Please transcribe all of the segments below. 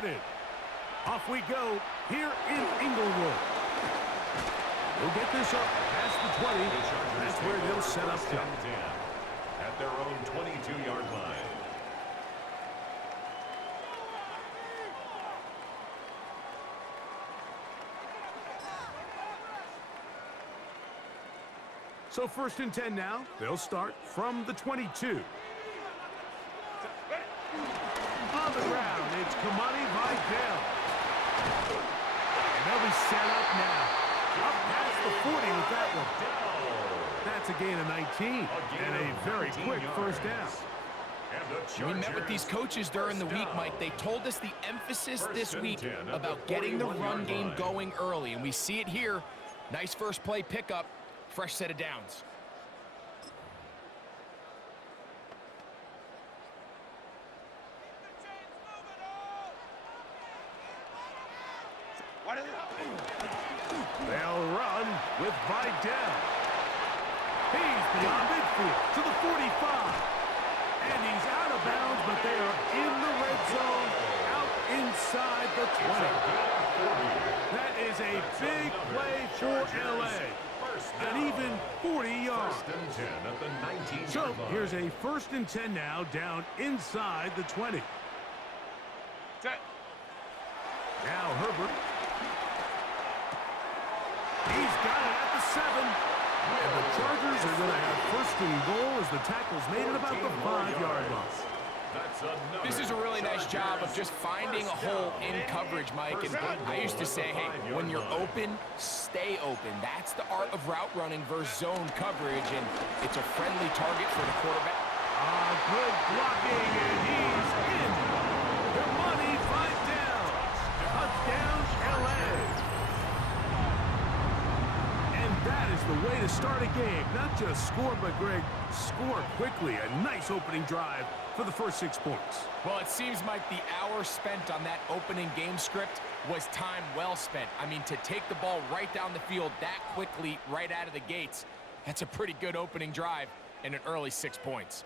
started. Off we go here in Inglewood. We'll get this up past the 20. That's where they'll set up shop. At their own 22-yard line. So 1st and 10 now. They'll start from the 22. On the ground, it's Kamani Vidal. And they'll be set up now. Up past the 40 with that one. That's a gain of 19 and a very quick first down. We met with these coaches during the week, Mike. They told us the emphasis this week about getting the run game going early, and we see it here. Nice first play pickup, fresh set of downs. They'll run with Vidal. He's beyond midfield to the 45. And he's out of bounds, but they are in the red zone, out inside the 20. That is a big play for L.A. And even 40 yards. So here's a 1st and 10 now, down inside the 20. Now Herbert. He's got it at the 7. And the Chargers are going to have 1st and goal as the tackle's made at about the 5-yard line. This is a really nice job of just finding a hole in coverage, Mike. And I used to say, hey, when you're open, stay open. That's the art of route running versus zone coverage, and it's a friendly target for the quarterback. Good blocking, and he's in. The money fight down. Touchdown, L.A. And that is the way to start a game. Not just score, but, Greg, score quickly. A nice opening drive for the first 6 points. Well, it seems like the hour spent on that opening game script was time well spent. I mean, to take the ball right down the field that quickly, right out of the gates, that's a pretty good opening drive and an early 6 points.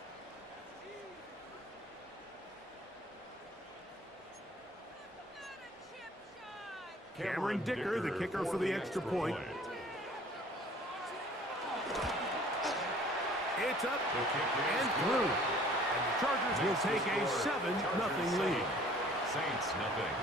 Cameron Dicker, the kicker for the extra point. It's up and through. And the Chargers will take a 7-0 lead. Saints nothing.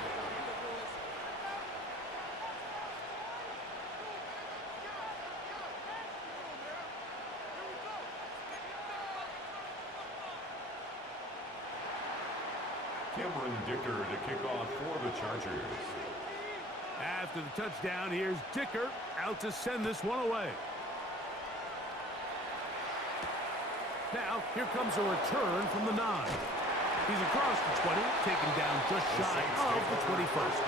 Cameron Dicker to kick off for the Chargers. After the touchdown, here's Dicker out to send this one away. Now, here comes a return from the 9. He's across the 20, taken down just shy of the 21st.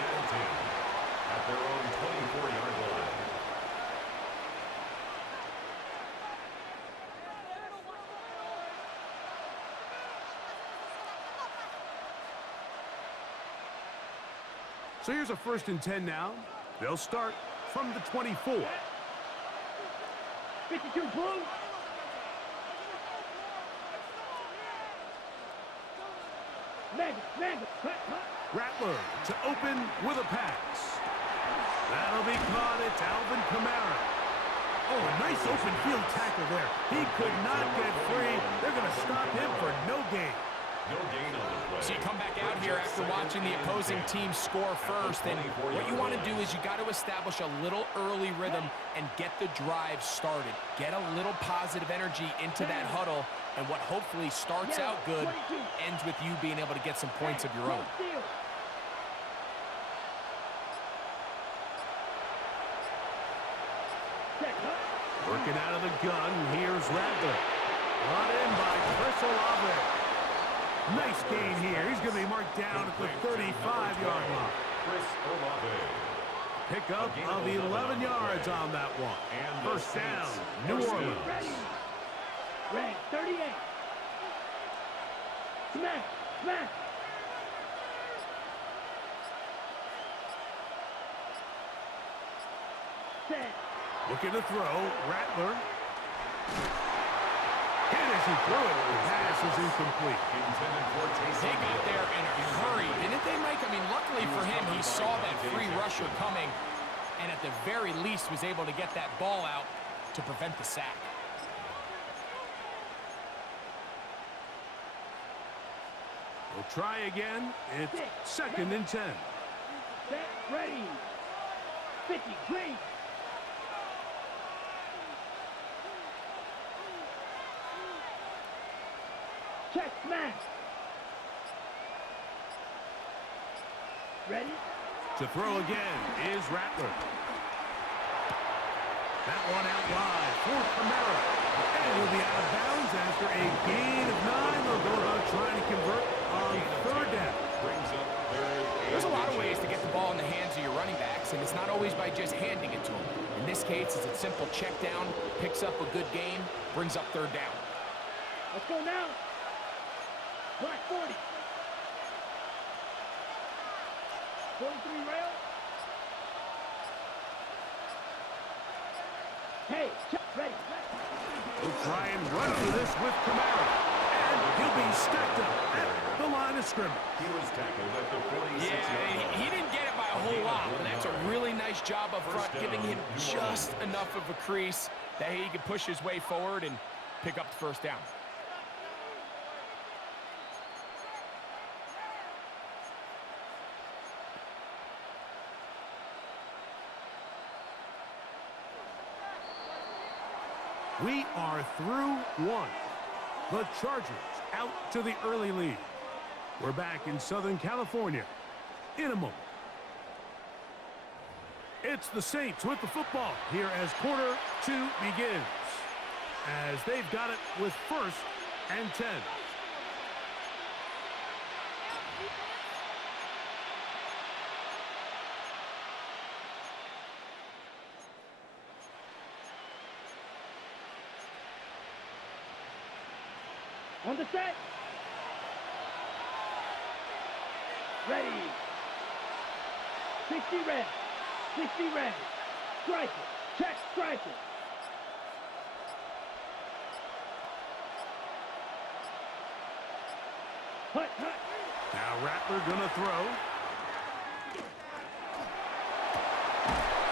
At their own 24-yard line. So here's a 1st and 10 now. They'll start from the 24. 52 blue. Rattler to open with a pass. That'll be caught. It's Alvin Kamara. Oh, a nice open field tackle there. He could not get free. They're going to stop him for no gain. No gain on the play. So you come back out here after watching the opposing team score first, and what you want to do is you got to establish a little early rhythm and get the drive started. Get a little positive energy into that huddle, and what hopefully starts out good ends with you being able to get some points of your own. Working out of the gun, here's Rattler. Brought in by Chris Olave. Nice gain here. He's going to be marked down at the 35-yard line. Chris Olave. Pickup of 11 yards on that one. First down, New Orleans. Red 38. Smack, smack. Set. Looking to throw, Rattler. Hit as he threw it. The pass is incomplete. They got there in a hurry, didn't they, Mike? I mean, luckily the very least was able to get that ball out to prevent the sack. We'll try again. It's 2nd and 10. Set, ready. 50, green. Check, smash. Ready? To throw again is Rattler. That one out wide for Kamara. And he'll be out of bounds after a gain of 9. They'll go about trying to convert on 3rd down. There's a lot of ways to get the ball in the hands of your running backs, and it's not always by just handing it to them. In this case, it's a simple check down, picks up a good gain, brings up 3rd down. Let's go now. Black 40. 43 rail. Hey, check, ready. We'll try and run for this with Kamara. And he'll be stacked up at the line of scrimmage. He was tackled at the 46-yard line. Yeah, he didn't get it by a whole lot, but that's a really nice job up front, giving him just enough of a crease that he could push his way forward and pick up the 1st down. We are through 1. The Chargers out to the early lead. We're back in Southern California in a moment. It's the Saints with the football here as quarter 2 begins. As they've got it with 1st and 10. On the set. Ready. 60 red. 60 red. Strike it. Check, strike it. Hut, hut. Now Rattler gonna throw.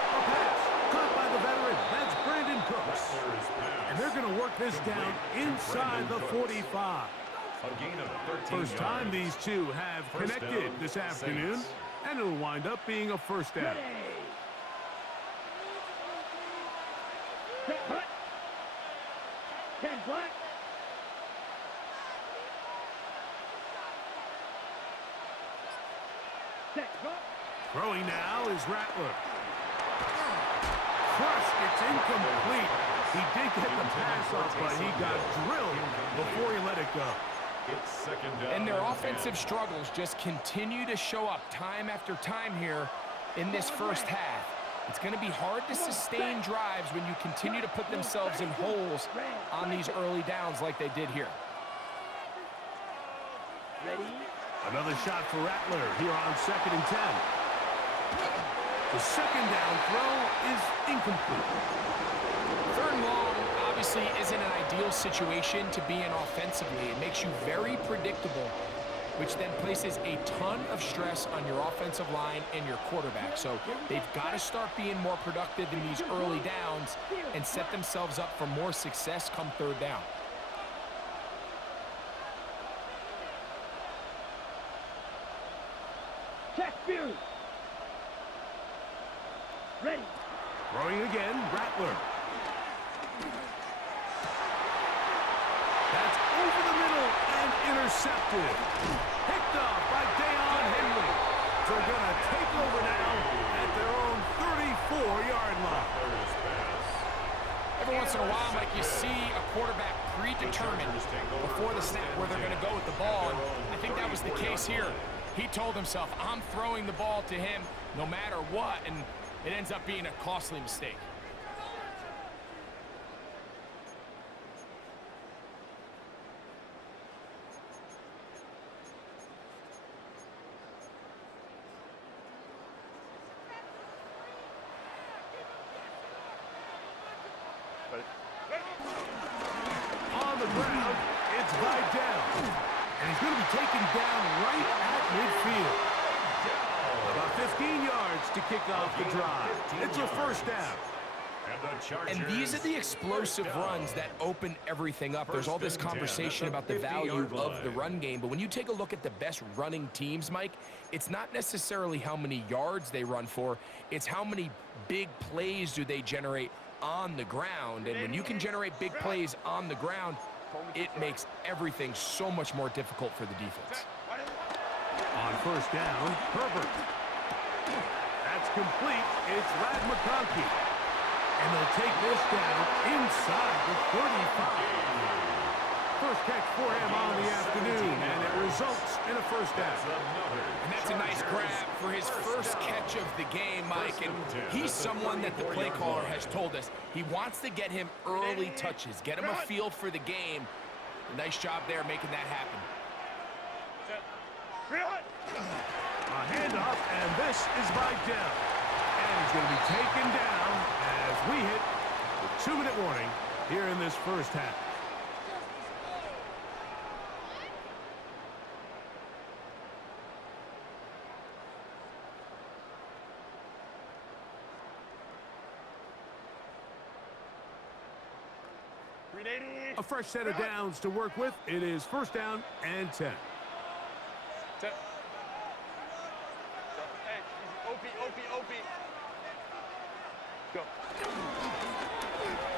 A pass caught by the veteran. That's Brandon Cooks. And they're going to work this down inside the 45. A gain of 13 First time yards. these two have First connected down, this afternoon. Saints. And it'll wind up being a 1st down. Ready. Set, hut. 10 black. Set, drop. Throwing now is Rattler. Crushed. It's incomplete. He did get the pass off, but he got drilled before he let it go. It's 2nd down. And their offensive struggles just continue to show up time after time here in this 1st half. It's going to be hard to sustain drives when you continue to put themselves in holes on these early downs like they did here. Ready. Another shot for Rattler here on 2nd and 10. The 2nd down throw is incomplete. 3rd and long obviously isn't an ideal situation to be in offensively. It makes you very predictable, which then places a ton of stress on your offensive line and your quarterback. So they've got to start being more productive in these early downs and set themselves up for more success come 3rd down. Check, Fury. Ready. Throwing again, Rattler. That's over the middle and intercepted. Picked off by Deion Henry. They're going to take over now at their own 34-yard line. Every once in a while, Mike, you see a quarterback predetermined before the snap where they're going to go with the ball. And I think that was the case here. He told himself, I'm throwing the ball to him no matter what, and it ends up being a costly mistake. On the ground, it's Vidal. And he's going to be taken down right at midfield. About gain yards to kick off the drive. It's a first down. And these are the explosive runs that open everything up. There's all this conversation about the value of the run game, but when you take a look at the best running teams, Mike, it's not necessarily how many yards they run for, it's how many big plays do they generate on the ground. And when you can generate big plays on the ground, it makes everything so much more difficult for the defense. On first down, Herbert. That's complete. It's Ladd McConkey. And they'll take this down inside the 35. First catch for him on the afternoon, and it results in a first down. And that's a nice grab for his first catch of the game, Mike. And he's someone that the play caller has told us he wants to get him early touches, get him a feel for the game. Nice job there making that happen. A handoff, and this is Vidal. And he's going to be taken down as we hit the 2-minute warning here in this first half. A fresh set of downs to work with. It is first down and 10. Go.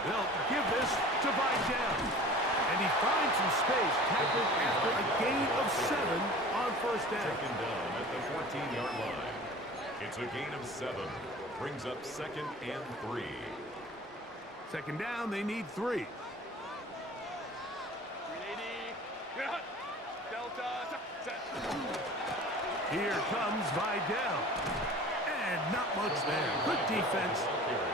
They'll give this to Vidal. And he finds some space, tackled after a gain of 7 on first down. Taken down at the 14-yard line. It's a gain of 7. Brings up 2nd and 3. Second down, they need 3. Here comes Vidal. And not much there. Good defense.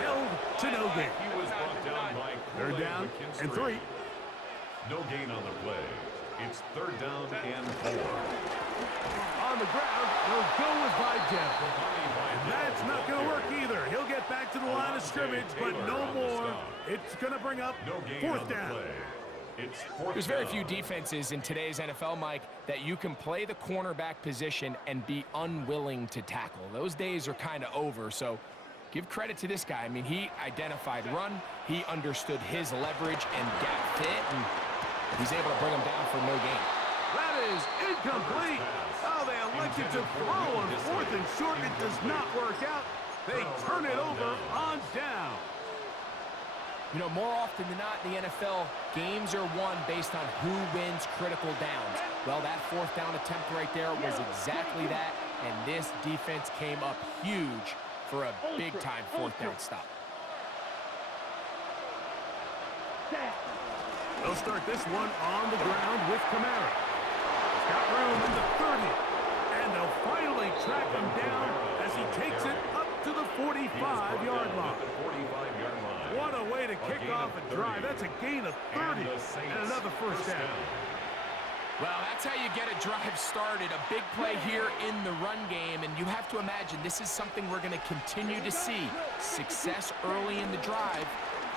Held to no gain. He was brought down by Third down and 3. No gain on the play. It's 3rd down and 4. On the ground, they'll go with Vidal. And that's not going to work either. He'll get back to the line of scrimmage, but no more. It's going to bring up 4th down. There's very few defenses in today's NFL, Mike, that you can play the cornerback position and be unwilling to tackle. Those days are kind of over, so give credit to this guy. I mean, he identified run, he understood his leverage and gap fit, and he's able to bring him down for no gain. That is incomplete. Oh, they elected to throw on 4th and short. It does not work out. They turn it over on down. You know, more often than not in the NFL, games are won based on who wins critical downs. Well, that 4th down attempt right there was exactly that, and this defense came up huge for a big-time 4th down stop. They'll start this one on the ground with Kamara. He's got room in the 30, and they'll finally track him down as he takes it up to the 45-yard line. What a way to kick off a drive. That's a gain of 30 and another first down. Well, that's how you get a drive started. A big play here in the run game, and you have to imagine this is something we're going to continue to see. Success early in the drive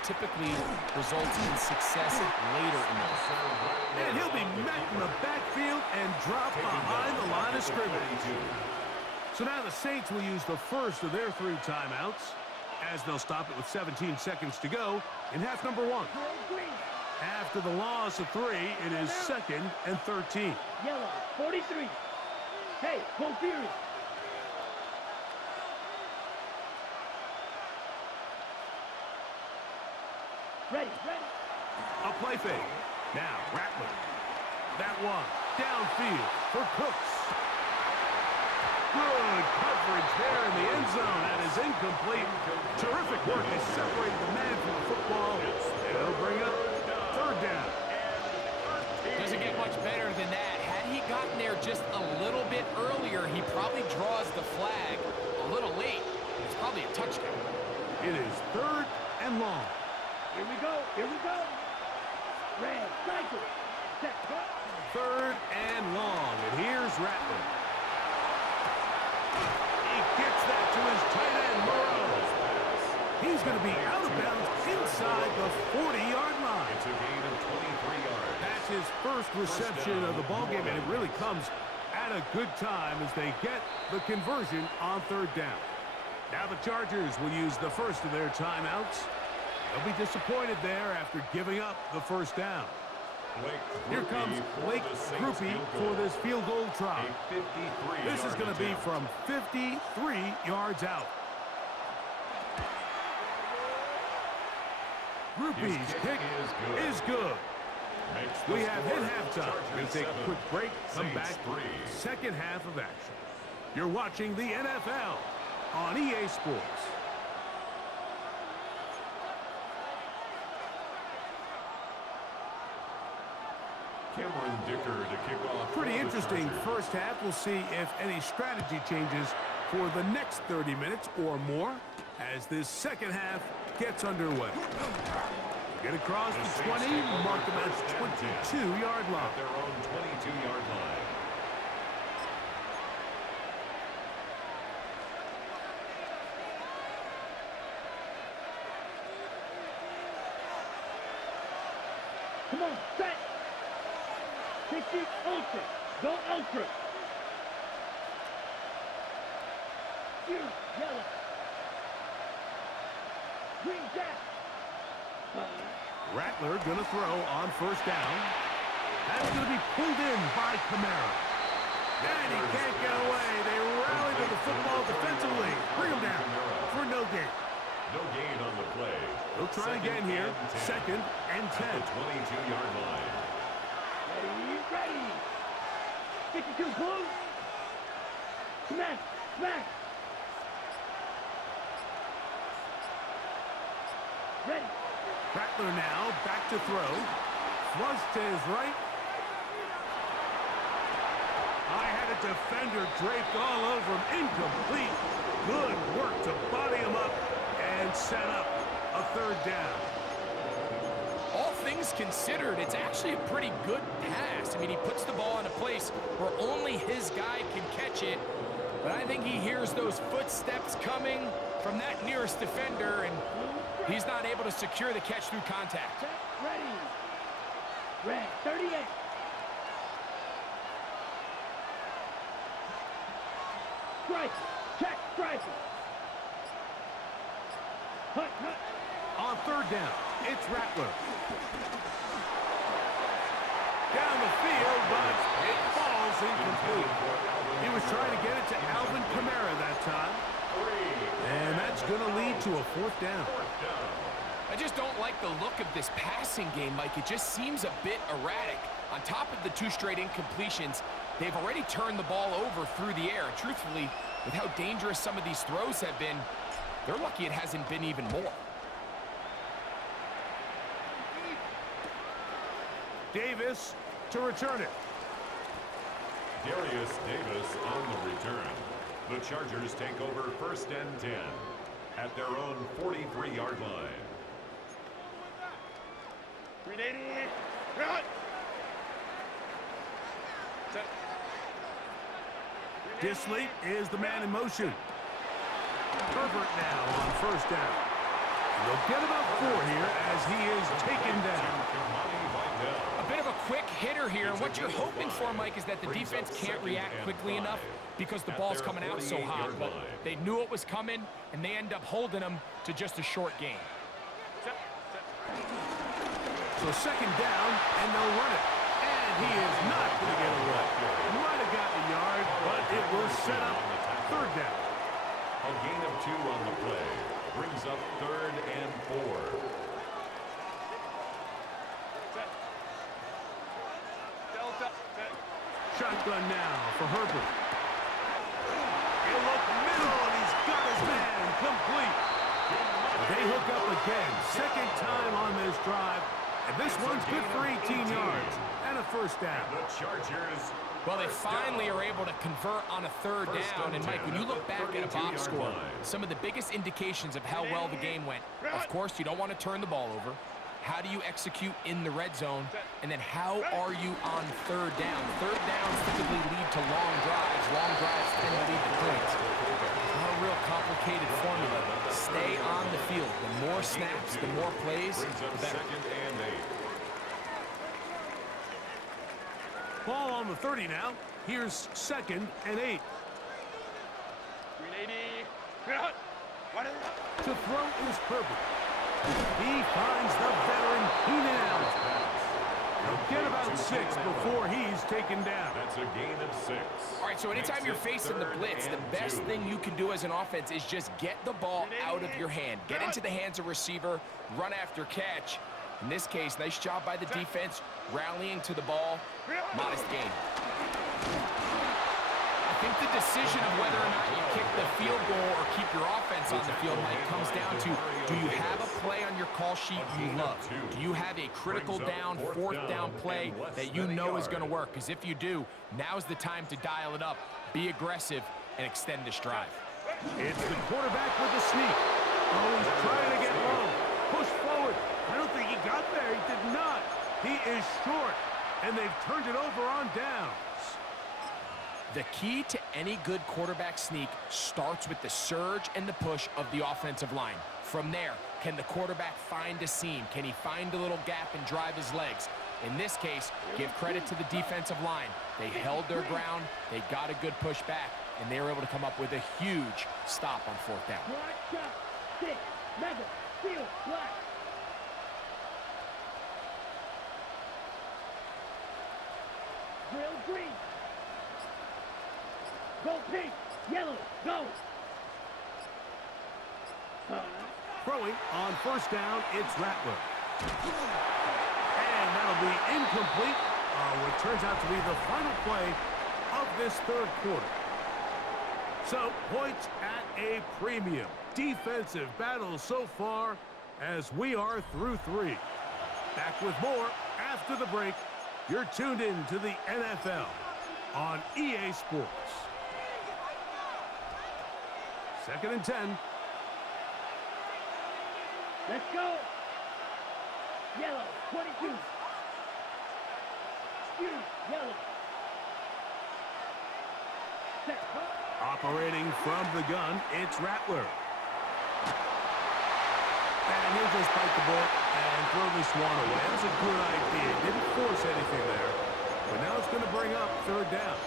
typically results in success later in the drive. And he'll be met in the backfield and dropped behind the line of scrimmage. So now the Saints will use the first of their 3 timeouts, as they'll stop it with 17 seconds to go in half number 1. After the loss of 3, it is 2nd and 13. Yellow, 43. Hey, go Fury. Ready. A play fake. Now, Rattler. That one downfield for Cooks. Good coverage there in the end zone. That is incomplete. Terrific work. They separated the man from the football. They'll bring up 3rd down. Doesn't get much better than that. Had he gotten there just a little bit earlier, he probably draws the flag a little late. It's probably a touchdown. It is 3rd and long. Here we go. Red, cycle. Set, go. 3rd and long. And here's Rattler. He gets that to his tight end, Moreau. He's going to be out of bounds inside the 40-yard line. It's a gain of 23 yards. That's his first reception of the ballgame, and it really comes had a good time as they get the conversion on third down. Now the Chargers will use the first of their timeouts. They'll be disappointed there after giving up the first down. Here comes Blake Grupe for this field goal try. This is going to be from 53 yards out. Grupe's kick is good. We have hit halftime. We'll take a quick break, come back, second half of action. You're watching the NFL on EA Sports. Cameron Dicker to kick off. Pretty interesting first half. We'll see if any strategy changes for the next 30 minutes or more as this second half gets underway. Get across the 20, mark them at 22-yard line. At their own 22-yard line. Come on, set. 60 ultra. Go ultra. You yellow. Green jack. Rattler going to throw on first down. That's going to be pulled in by Kamara. And he can't get away. They rally to the football defensively. Bring him down for no gain. No gain on the play. They'll try again here. Second and 10. At the 22-yard line. Ready. 52 blue. Smack. Smack. Ready. Rattler now back to throw. Flush to his right. I had a defender draped all over him. Incomplete. Good work to body him up and set up a third down. All things considered, it's actually a pretty good pass. I mean, he puts the ball in a place where only his guy can catch it. But I think he hears those footsteps coming from that nearest defender, and he's not able to secure the catch through contact. Set. Ready. Red. 38. Strike. Check. Strike. Hut. Hut. On third down, it's Rattler. Down the field, but it falls incomplete. He was trying to get it to Alvin Kamara that time. And that's going to lead to a fourth down. I just don't like the look of this passing game, Mike. It just seems a bit erratic. On top of the 2 straight incompletions, they've already turned the ball over through the air. Truthfully, with how dangerous some of these throws have been, they're lucky it hasn't been even more. Davis to return it. Darius Davis on the return. The Chargers take over first and 10 at their own 43-yard line. 380. Run. Set. Disley is the man in motion. Herbert now on first down. And they'll get about 4 here as he is taken down. A bit of a quick hitter here, and what you're hoping for, Mike, is that the defense can't react quickly enough because the ball's coming out so hot. But they knew it was coming, and they end up holding them to just a short gain. So second down, and they'll run it. And he is not going to get away. Might have gotten a yard, but it will set up third down. A gain of 2 on the play brings up 3rd and 4. Shotgun now for Herbert. He'll look middle, and he's got his man complete. They hook up again. Second time on this drive. And this one's good for 18 yards and a first down. The Chargers. Well, they finally are able to convert on a third down. And, Mike, when you look back at a box score, some of the biggest indications of how well the game went, of course, you don't want to turn the ball over. How do you execute in the red zone? And then how are you on third down? Third downs typically lead to long drives. Long drives tend to lead to points. It's not a real complicated formula. Stay on the field. The more snaps, the more plays, the better. 2nd and 8. Ball on the 30 now. Here's 2nd and 8. 380. Out. To throw is Herbert. He finds the veteran Keenan Allen. He'll get about 6 before he's taken down. That's a gain of 6. All right, so anytime you're facing the blitz, the best thing you can do as an offense is just get the ball out of your hand. Get into the hands of receiver, run after catch. In this case, nice job by the defense, rallying to the ball. Modest gain. I think the decision of whether or not you kick the field goal or keep your offense on the field, Mike, comes down to, do you have a play on your call sheet you love? Do you have a critical down, 4th down play that you know is going to work? Because if you do, now's the time to dial it up, be aggressive, and extend this drive. It's the quarterback with the sneak. Oh, he's trying to get low. Push forward. I don't think he got there. He did not. He is short, and they've turned it over on downs. The key to any good quarterback sneak starts with the surge and the push of the offensive line. From there, can the quarterback find a seam? Can he find a little gap and drive his legs? In this case, give credit to the defensive line. They held their ground, they got a good push back, and they were able to come up with a huge stop on 4th down. Black shot. 6. Mega. Field. Black. Drill green. Go pink. Yellow. Go. Throwing on 1st down, it's Rattler. And that'll be incomplete. What turns out to be the final play of this 3rd quarter. So, points at a premium. Defensive battle so far as we are through 3. Back with more after the break. You're tuned in to the NFL on EA Sports. 2nd and 10. Let's go. Yellow. 22. Skew. Yellow. Set. Operating from the gun, it's Rattler. And he'll just bite the bullet and throw this one away. That's a good idea. Didn't force anything there. But now it's going to bring up 3rd down.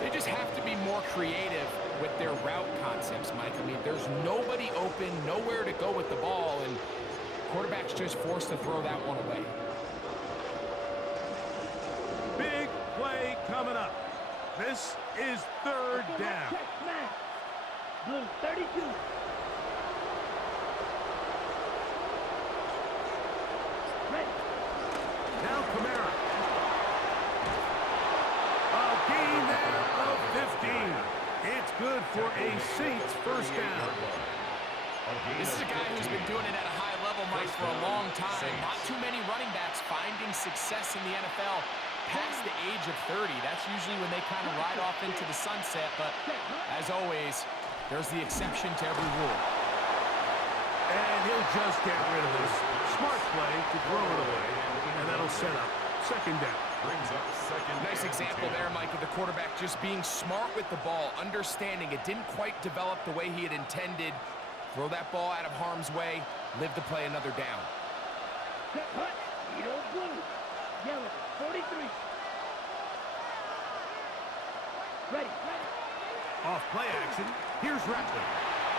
They just have to be more creative with their route concepts, Mike. I mean, there's nobody open, nowhere to go with the ball, and quarterback's just forced to throw that one away. Big play coming up. This is 3rd down. Check smash. Blue 32. Ready. Now Kamara. A gain there of 15. It's good for a Saints 1st down. This is a guy who's been doing it at a high level, Mike, for a long time. Not too many running backs finding success in the NFL past the age of 30. That's usually when they kind of ride off into the sunset, but as always, there's the exception to every rule. And he'll just get rid of this. Smart play to throw it away, and that'll set up 2nd down. Brings up 2nd. Nice example there, Mike, of the quarterback just being smart with the ball, understanding it didn't quite develop the way he had intended. Throw that ball out of harm's way, live to play another down. Set hut. Edo blue. Yellow 43. Ready. Ready. Off play action, here's Rattler.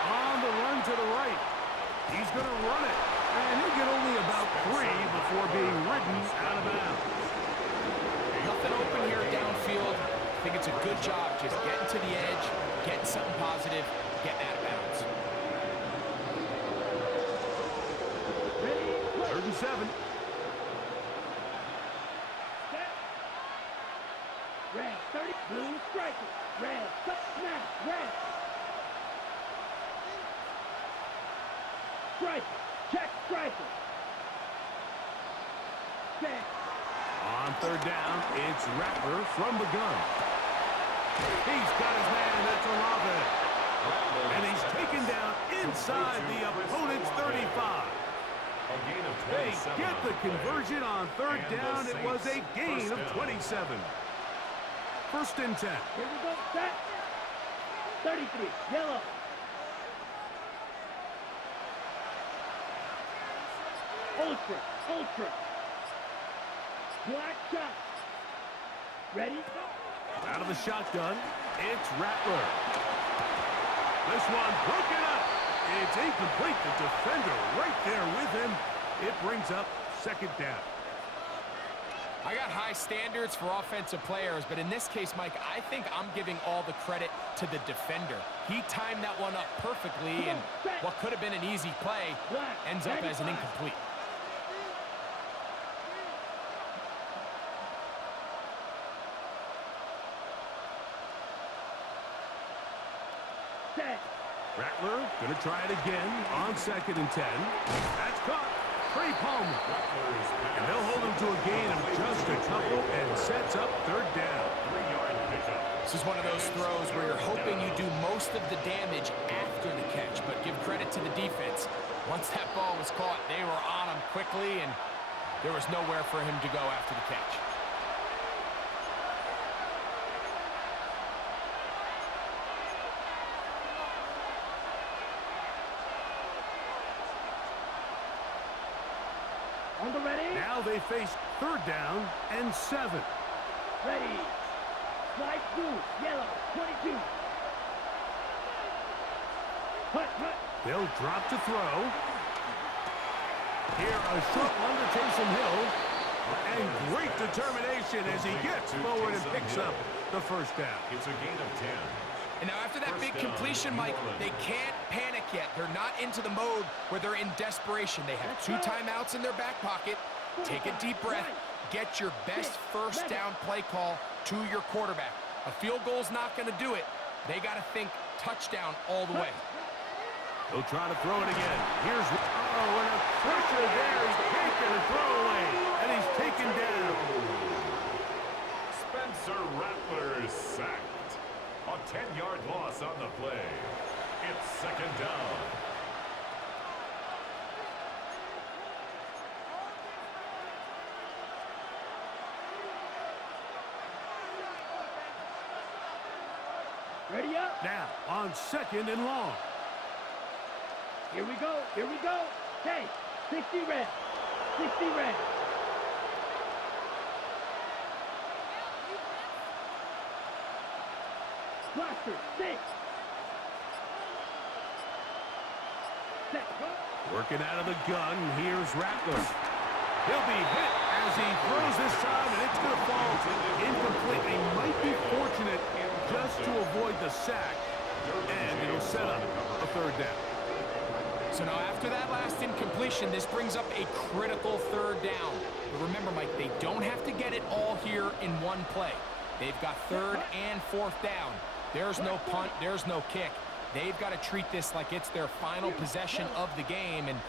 On the run to the right. He's going to run it. And he'll get only about 3 before being ridden out of bounds. Nothing open here downfield. I think it's a good job just getting to the edge, getting something positive, getting out of bounds. Ready. 3rd and 7. Set. Red 30. Blue striker. Red. Cut. Smash. Red. Striker. Check striker. Set. On 3rd down, it's Rattler from the gun. He's got his man, that's Olave. And he's taken down inside the opponent's 35. A gain of They 27. get the conversion on 3rd down. It was a gain of 27. 1st and 10. Here we go. Set. 33. Yellow. Ultra. Ultra. Black shot. Ready? Out of the shotgun, it's Rattler. This one broken up. It's incomplete. The defender right there with him. It brings up second down. I got high standards for offensive players, but in this case, Mike, I think I'm giving all the credit to the defender. He timed that one up perfectly, and what could have been an easy play ends up as an incomplete. Rattler going to try it again on 2nd and 10. That's caught. Trey Palmer. And they'll hold him to a gain of just a couple and sets up 3rd down. 3-yard pickup. This is one of those throws where you're hoping you do most of the damage after the catch, but give credit to the defense. Once that ball was caught, they were on him quickly, and there was nowhere for him to go after the catch. On the ready. Now they face 3rd down and 7. Ready. Slide through. Yellow. 22. Hut, hut. They'll drop to throw. Here, a short one to Taysom Hill. And great determination as he gets forward and picks up the 1st down. It's a gain of 10. And now after that big completion, Mike, they can't panic yet. They're not into the mode where they're in desperation. They have 2 timeouts in their back pocket. Take a deep breath. Get your best 1st down play call to your quarterback. A field goal's not going to do it. They got to think touchdown all the way. He'll try to throw it again. Here's, oh, and a pressure there. He's taking a throwaway, and he's taken down. Spencer Rattler sacked. A 10-yard loss on the play. It's 2nd down. Ready up. Now, on 2nd and long. Here we go. Here we go. Hey, 60 red. 60 red. Blaster, 6. Set. Working out of the gun, here's Rattler. He'll be hit as he throws this time, and it's going to fall incomplete. They might be fortunate just to avoid the sack, and it'll set up a 3rd down. So now after that last incompletion, this brings up a critical 3rd down. But remember, Mike, they don't have to get it all here in one play. They've got 3rd and 4th down. There's no punt, there's no kick. They've got to treat this like it's their final possession of the game, and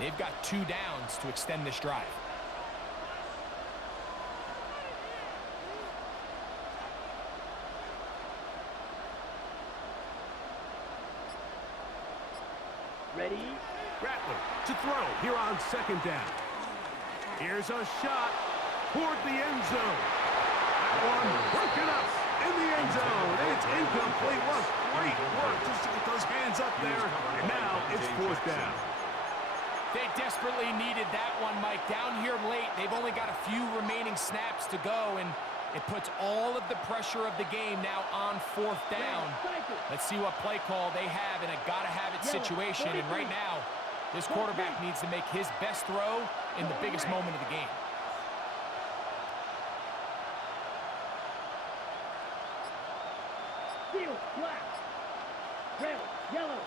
they've got 2 downs to extend this drive. Ready. Rattler to throw here on 2nd down. Here's a shot toward the end zone. That one broken up in the end zone. It's incomplete. What great work just to get those hands up there. And now it's 4th down. They desperately needed that one, Mike. Down here late, they've only got a few remaining snaps to go, and it puts all of the pressure of the game now on 4th down. Let's see what play call they have in a gotta-have-it situation. And right now, this quarterback needs to make his best throw in the biggest moment of the game. Field, black. Red, yellow.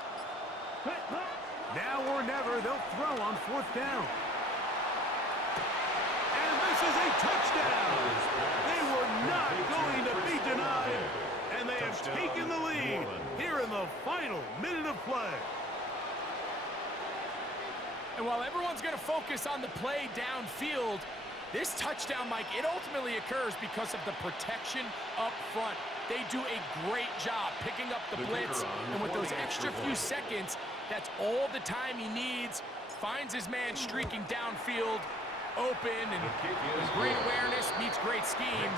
Hut, hut. Now or never, they'll throw on 4th down. And this is a touchdown. They were not going to be denied. And they have taken the lead here in the final minute of play. And while everyone's going to focus on the play downfield, this touchdown, Mike, it ultimately occurs because of the protection up front. They do a great job picking up the blitz, and with those extra few seconds, that's all the time he needs. Finds his man streaking downfield, open, and with great awareness meets great scheme.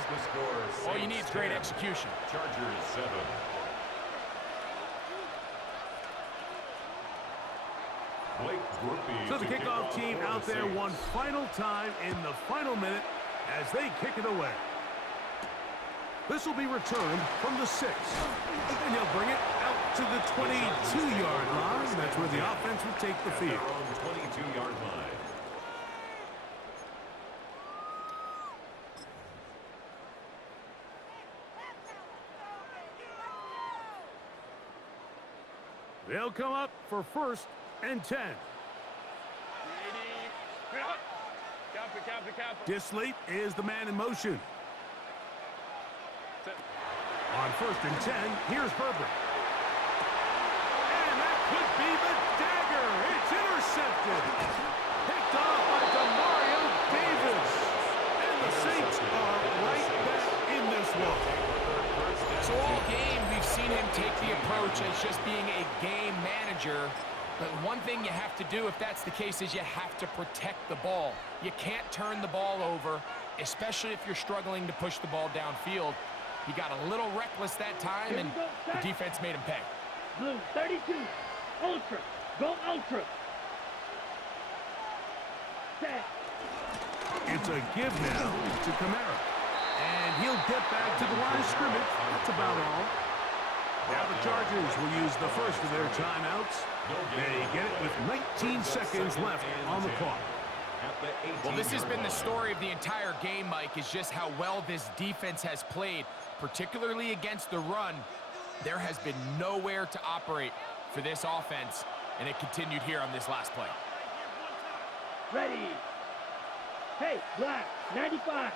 All you need is great execution. Chargers 7. So the kickoff team out there one final time in the final minute as they kick it away. This will be returned from the 6. And he'll bring it out to the 22-yard line. That's where the offense will take the field. At their own 22-yard line. They'll come up for 1st and 10. Disley is the man in motion. On 1st and 10, here's Herbert. And that could be the dagger. It's intercepted. Picked off by Demario Davis. And the Saints are right back in this one. So all game, we've seen him take the approach as just being a game manager. But one thing you have to do if that's the case is you have to protect the ball. You can't turn the ball over, especially if you're struggling to push the ball downfield. He got a little reckless that time, and the defense made him pay. Blue 32, ultra, go ultra. Set. It's a give now to Kamara. And he'll get back to the line of scrimmage. That's about all. Now the Chargers will use the first of their timeouts. They get it with 19 seconds left on the clock. Well, this has been the story of the entire game, Mike, is just how well this defense has played, particularly against the run. There has been nowhere to operate for this offense, and it continued here on this last play. Ready. Hey, Black, 95.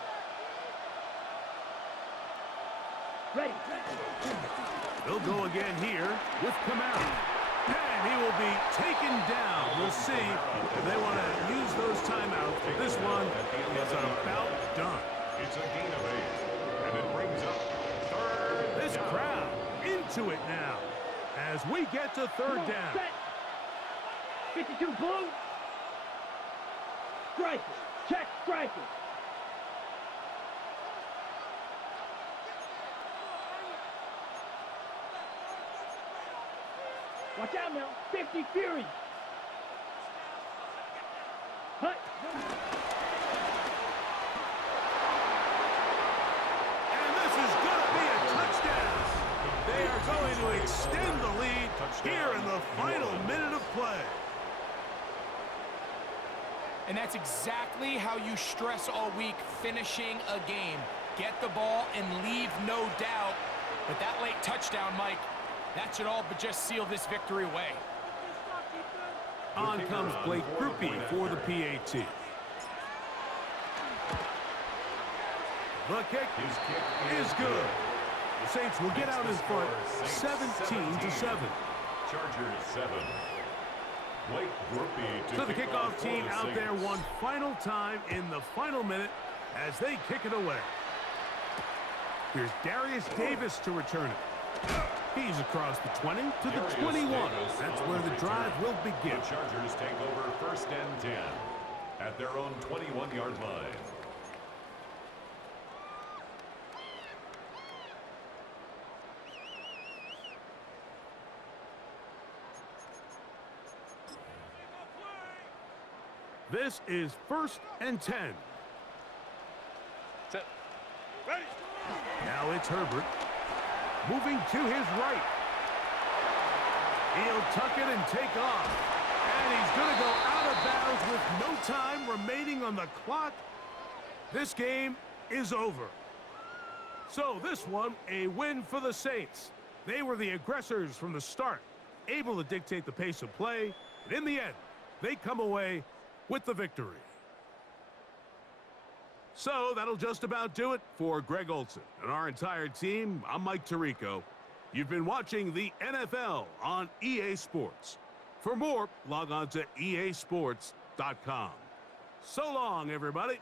Ready. They'll go again here with Kamara. And he will be taken down. We'll see if they want to use those timeouts. This one is about done. It's a gain of 8. And it brings up 3rd This down. crowd into it now as we get to 3rd down. Set. 52 blue. Striker. Check striker. Watch out now. 50 Fury. Hut. And this is going to be a touchdown. They are going to extend the lead here in the final minute of play. And that's exactly how you stress all week, finishing a game. Get the ball and leave no doubt. But that late touchdown, Mike, that should all but just seal this victory away. On comes Blake Grupe for the PAT. The kick is good. The Saints will get out in front 17-7. Chargers 7. Blake Grupe So the kickoff team out there one final time in the final minute as they kick it away. Here's Darius Davis to return it. He's across the 20 to the 21. That's where the drive will begin. The Chargers take over 1st and 10 at their own 21-yard line. This is 1st and 10. Set. Ready. Now it's Herbert. Moving to his right. He'll tuck it and take off. And he's going to go out of bounds with no time remaining on the clock. This game is over. So this one, a win for the Saints. They were the aggressors from the start, able to dictate the pace of play. And in the end, they come away with the victory. So that'll just about do it for Greg Olsen and our entire team. I'm Mike Tirico. You've been watching the NFL on EA Sports. For more, log on to easports.com. So long, everybody.